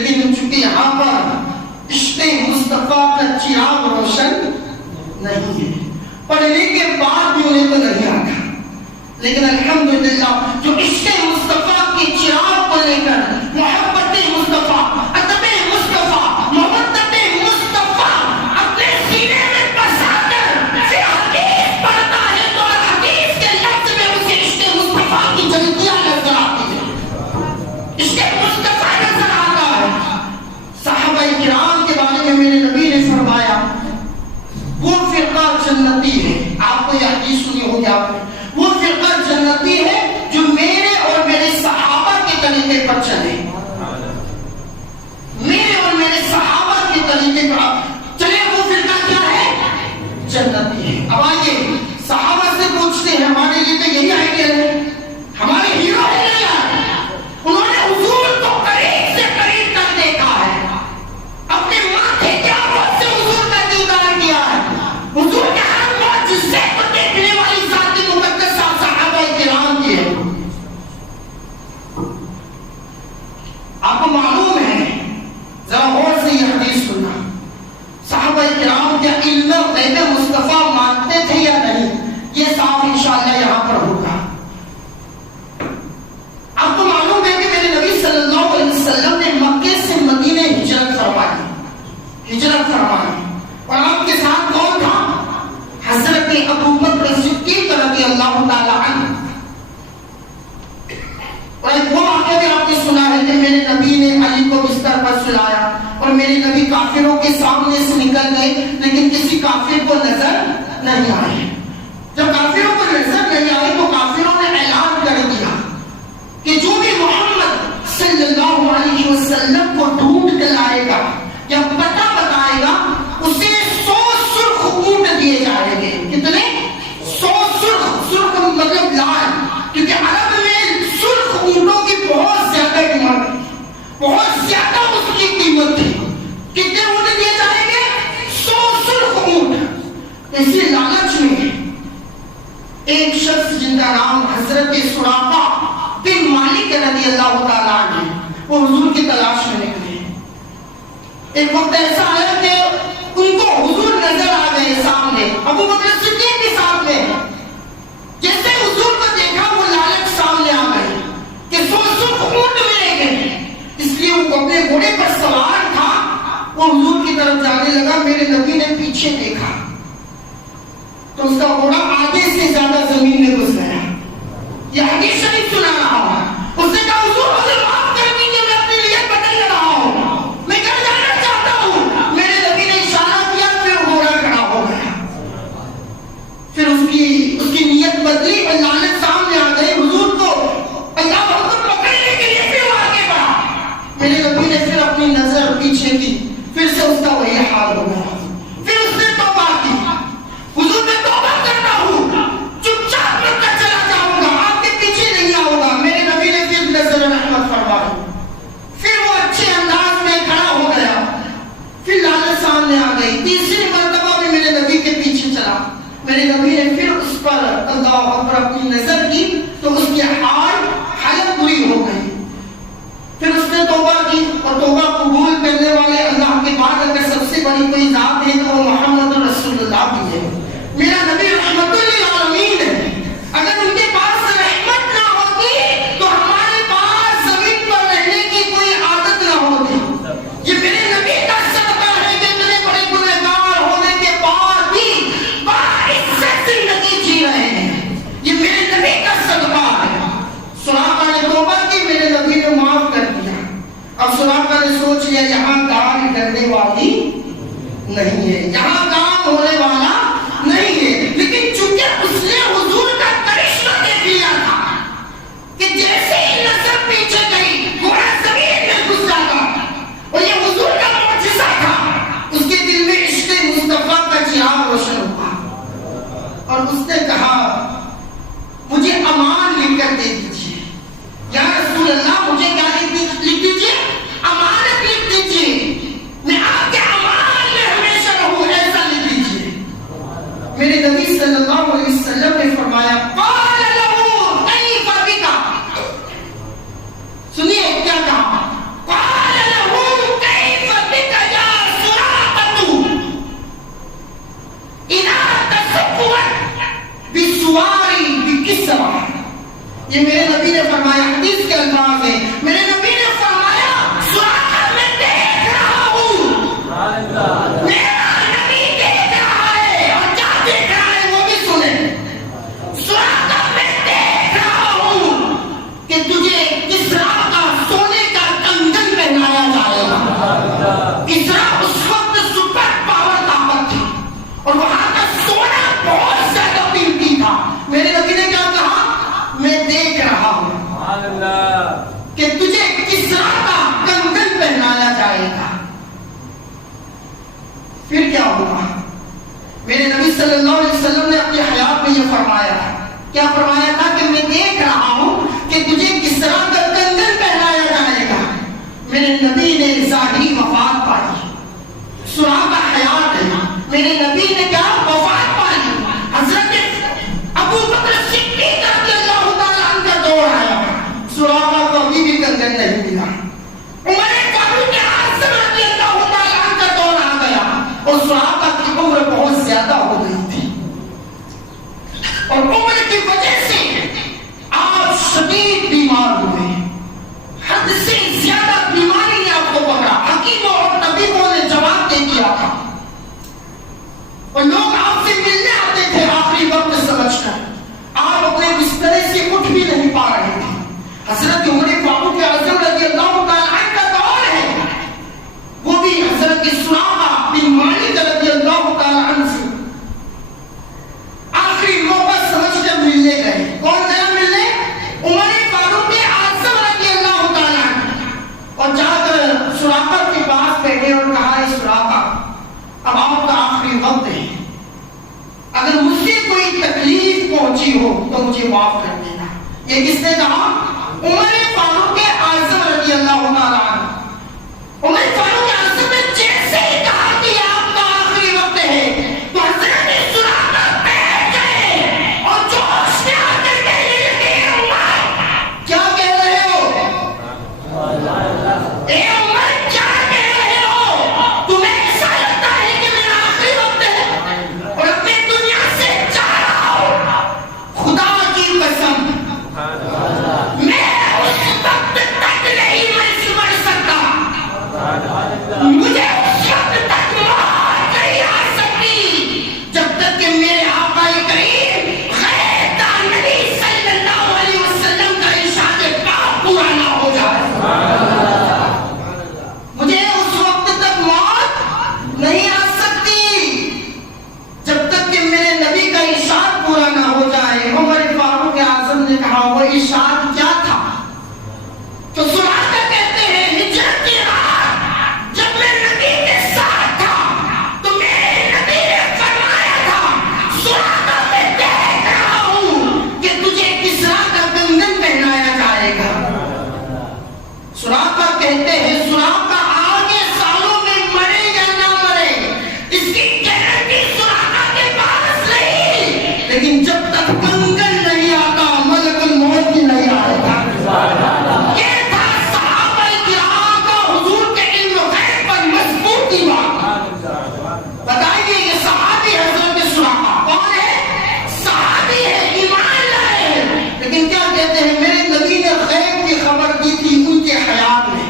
لیکن چونکہ یہاں پر عشق مصطفیٰ کا چراغ روشن نہیں ہے، پڑھنے کے بعد بھی انہیں تو نہیں آتا، لیکن الحمدللہ جو عشق مصطفیٰ کے چراغ کو لے کر محبت مصطفیٰ، ادب مصطفیٰ، محبت مصطفیٰ اپنے سینے میں بسا کر پھر حدیث پڑھتا ہے تو حدیث کے لفظ میں اسے عشق مصطفیٰ کی جھلکیاں نظر آتی ہیں، عشق مصطفیٰ نظر آتا ہے۔ صحابہ کرام کے بارے میں میرے نبی نے فرمایا وہ فرقہ جنتی ہے، آپ کو یہ حدیث سنی ہوگی آپ نے، وہ فرقہ جنتی ہے جو میرے اور میرے صحابہ کے طریقے پر چلے، میرے اور میرے صحابہ کے طریقے پر چلے، وہ فرقہ کیا ہے؟ جنتی ہے۔ اب آئیے صحابہ سے پوچھتے ہیں، ہمارے لیے تو یہی آئیڈیا ہے، ہمارے ہیرو ہے انہوں نے حضور کو قریب سے قریب کر دیکھا ہے، اپنے ماتھے کے آواز سے حضور کا دیدار کیا ہے، حضور کے ہر معجزے کو دیکھنے والی ذات مقدسہ صحابہ کرام کی ہے۔ آپ کو معلوم ہے، ذرا غور سے یہ حدیث سننا، صحابہ کرام کیا علم غیب مصطفیٰ مانتے تھے یا نہیں، یہ صاحب انشاءاللہ یہاں پر ہوگا۔ آپ کو معلوم ہے کہ میرے نبی صلی اللہ علیہ وسلم نے مکے سے مدینے ہجرت فرمائی، اور آپ کے ساتھ کون تھا؟ حضرت ابو بکر صدیق رضی اللہ تعالی عنہ۔ اور ایک وہ واقعہ بھی آپ نے سنا ہے کہ میرے نبی نے علی کو بستر پر سلایا اور میرے نبی کافروں کے سامنے سے نکل گئے، لیکن کسی کافر کو نظر نہیں آئے۔ جب کافروں کو نظر نہیں آئے تو کافروں نے اعلان کر دیا کہ جو بھی محمد صلی اللہ علیہ وسلم کو ڈھونڈ کے لائے گا یا پتہ بتائے گا اسے 100 سرخ اونٹ دیے جائیں گے۔ کتنے؟ 100 سرخ مطلب لال، کیونکہ عرب میں سرخ اونٹوں کی بہت زیادہ ڈیمانڈ ہے، بہت زیادہ اس کی قیمت ہے۔ کتنے اونٹ دیے جائیں گے؟ 100 سرخ اونٹ۔ اسی لالچ میں ایک شخص جن کا نام حضرت سراقہ بن مالک رضی اللہ تعالیٰ عنہ، وہ حضور کی تلاش میں نکلے۔ ایک وقت ایسا آیا کہ ان کو حضور نظر آ گئے سامنے، ابو بکر صدیق کے سامنے۔ جیسے حضور کو دیکھا وہ لالچ سامنے آ گئے کہ 100 سرخ اونٹ ملیں گے، اس لیے وہ اپنے گھوڑے پر سوار تھا، وہ حضور کی طرف جانے لگا۔ میرے نبی نے پیچھے دیکھا تو اس کا گھوڑا آگے سے زیادہ زمین میں گھس گیا۔ یہ حدیث شریف سنا رہا ہوں، اس نے کہا حضور مجھے معاف کر دیجیے، میں اپنی نیت بدل رہا ہوں، میں گھر جانا چاہتا ہوں۔ میرے نبی نے اشارہ کیا، پھر گھوڑا کھڑا ہو گیا، پھر اس کی نیت بدلی اور لعنت سامنے آ گئی۔ حضور کو اللہ اکبر پکڑنے کے لیے پھر آگے بڑھا، میرے نبی نے پھر اپنی نظر پیچھے کی، پھر سے اس کا وہی حال ہو گیا۔ پھر اس نے توبہ کی، حضور میں توبہ کرتا ہوں، چپ چاپ مت کر چلا جاؤں گا، آپ کے پیچھے نہیں آؤں گا۔ میرے نبی نے پھر نظر رحمت فرمائی، پھر وہ اچھے انداز میں کھڑا ہو گیا، پھر لعنت سامنے آ گئی۔ تیسری مرتبہ میں میرے نبی کے پیچھے چلا، میرے نبی نے پھر اس پر اللہ اکبر اپنی نظر کی تو اس کی حالت بری ہو گئی۔ پھر اس نے توبہ کی، اور توبہ قبول کرنے والے اللہ کے بعد اگر سب سے بڑی کوئی ذات ہے تو وہ محمد رسول اللہ کی ہے۔ میرا نبی رحمت للعالمین ہے، اگر ان کے پاس رحمت نہ ہوتی تو ہمارے پاس زمین پر رہنے کی کوئی عادت نہ ہوتی۔ یہ میرے نبی کا صدقہ ہے کہ اتنے بڑے گنہگار ہونے کے بعد بھی باعزت زندگی جی رہے ہیں، یہ میرے نبی کا صدقہ ہے۔ سراقہ نے توبہ کی، میرے نبی نے معاف کر دیا۔ اب سراقہ نے سوچ لیا یہاں کام کرنے والی نہیں ہے، یہاں کام ہونے والا نہیں ہے، لیکن چونکہ اس نے حضور کا کرشمہ دیکھ لیا تھا کہ جیسے ہی نظر پیچھے گئی گھوڑا زمین میں گھس جاتا، اور یہ حضور کا معجزہ تھا، اس کے دل میں عشق مصطفیٰ کا چراغ روشن ہوا، اور اس نے کہا مجھے امان لکھ کر دے دیجیے، یا رسول اللہ مجھے کیا لکھ دیجیے؟ امانت لکھ دیجیے، میں آپ کے امان میں ہمیشہ رہوں، ایسا لکھ دیجیے۔ میرے نبی صلی اللہ علیہ وسلم نے فرمایا قال له کیف بک، سنیے کیا کہا، قال له یہ میرے نبی نے فرمایا، حدیث کے الفاظ ہیں، میرے نبی نے فرمایا سراقہ میں دیکھ رہا ہوں، میرا نبی دیکھ رہا ہے، اور کیا دیکھ رہا ہے وہ بھی سنیں، سراقہ میں دیکھ رہا ہوں کہ تجھے کسریٰ کا سونے کا کنگن پہنایا جائے گا۔ کسریٰ اس وقت سپر پاور طاقت تھی اور وہاں کا سونا بہت زیادہ قیمتی تھا۔ میرے نبی نے کیا کہا؟ میں دیکھ رہا ہوں کہ تجھے کسریٰ کا کنگن پہنایا جائے گا۔ پھر کیا ہوا؟ میرے نبی صلی اللہ علیہ وسلم نے اپنی حیات میں یہ فرمایا تھا، کیا فرمایا تھا؟ کہ میں دیکھ رہا ہوں کہ تجھے کسریٰ کا کنگن پہنایا جائے گا۔ میرے نبی نے ظاہری وفات پائی، سراقہ حیات ہے، میرے نبی نے کیا وفات پائی۔ حضرت ابو بکر صدیق رضی اللہ تعالیٰ عنہ کا دور آیا، سراقہ کو ابھی بھی کنگن نہیں ملا۔ عمر فاروق اعظم رضی اللہ تعالیٰ عنہ کا دور آ گیا اور سراقہ کی عمر بہت زیادہ ہو گئی تھی، اور عمر کی وجہ سے آپ شدید بیمار ہوئے، حد سے زیادہ بیماری نے آپ کو پکڑا۔ حکیموں اور طبیبوں نے جواب دے دیا تھا، اور لوگ آپ سے ملنے آتے تھے آخری وقت سمجھ کر، آپ اپنے بسترے سے اٹھ بھی نہیں پا رہے تھے۔ حضرت عمر فاروق اعظم رضی اللہ تعالیٰ عنہ کا دور ہے، وہ بھی حضرت سراقہ بن مالک رضی اللہ تعالیٰ عنہ سے آخری موقع سمجھ کر ملنے گئے۔ کون گیا ملنے؟ عمر فاروق اعظم رضی اللہ تعالیٰ عنہ، اور جا کر سراقہ کے پاس بیٹھے اور کہا، اے سراقہ، اب آپ کا آخری وقت ہے، اگر مجھ سے کوئی تکلیف پہنچی ہو تو مجھے معاف کر دینا۔ یہ کس نے کہا؟ عمر فاروق اعظم رضی اللہ تعالیٰ عنہ۔ عمر فاروق اعظم نے جیسے ہی کہا کہ آپ کا آخری وقت ہے، تو حضرت سراقہ بیٹھ گئے اور جوش میں آ کر کہنے لگے، عمر کیا کہہ رہے ہو؟ اے عمر کیا کہہ رہے ہو؟ تمہیں ایسا لگتا ہے کہ میرا آخری وقت ہے اور اب میں دنیا سے جا رہا ہوں؟ خدا کی قسم میں اس وقت تک نہیں مر سکتا، مجھے اس وقت تک موت نہیں آ سکتی جب تک کہ میرے آقا کریم خیر دار نبی صلی اللہ علیہ وسلم کا ارشاد پاک پورا نہ ہو جائے۔ مجھے اس وقت تک موت نہیں آ سکتی جب تک کہ میرے نبی کا ارشاد پورا نہ ہو جائے۔ عمر فاروق اعظم نے کہا، وہ ارشاد کیا تھا؟ تو سراقہ کہتے ہیں، ہجرت کی رات جب میں نبی کے ساتھ تھا تو میرے نبی نے فرمایا تھا، سراقہ میں دیکھ رہا ہوں کہ تجھے کسریٰ کا کنگن پہنایا جائے گا۔ سراقہ کہتے ہیں، سراقہ آگے سالوں میں مرے یا نہ مرے اس کی گارنٹی سراقہ کے پاس نہیں، لیکن جب تک کنگن نہیں آتا ملک الموت بھی نہیں آئے گا۔ یہ تھا صحابہ کرام کا حضور کے علم غیب پر مضبوط ایمان۔ بتائیے، یہ صحابی حضرت سراقہ کون ہے؟ صحابی ہے، ایمان لائے ہیں، لیکن کیا کہتے ہیں؟ میرے نبی نے غیب کی خبر دی تھی ان کے حیات میں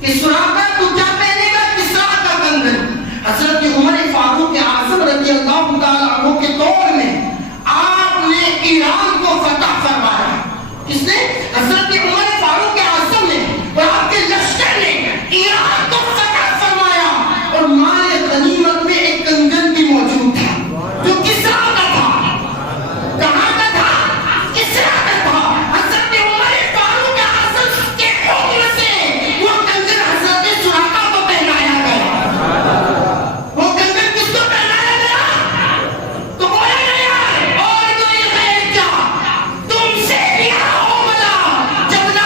کہ سراقہ تو کیا پہنے گا؟ کسریٰ کا کنگن۔ حضرت عمر فاروق اعظم رضی اللہ تعالیٰ عنہ کے دور میں آپ نے ایران کو فتح فرمایا۔ کس نے؟ حضرت عمر فاروق اعظم نے اور آپ کے لشکر نے ایران کو فتح فرمایا، اور مال غنیمت میں ایک کنگن بھی موجود تھا جو کسریٰ کا تھا۔ کہاں کا تھا؟ کسریٰ کا تھا۔ حضرت عمر فاروق اعظم کے حکم سے وہ کنگن حضرت سراقہ کو پہنایا گیا۔ وہ کنگن کس کو پہنایا گیا؟ تو بولا گیا، اور کوئی غیر کیا تم سے کیا ہو بلا جب نہ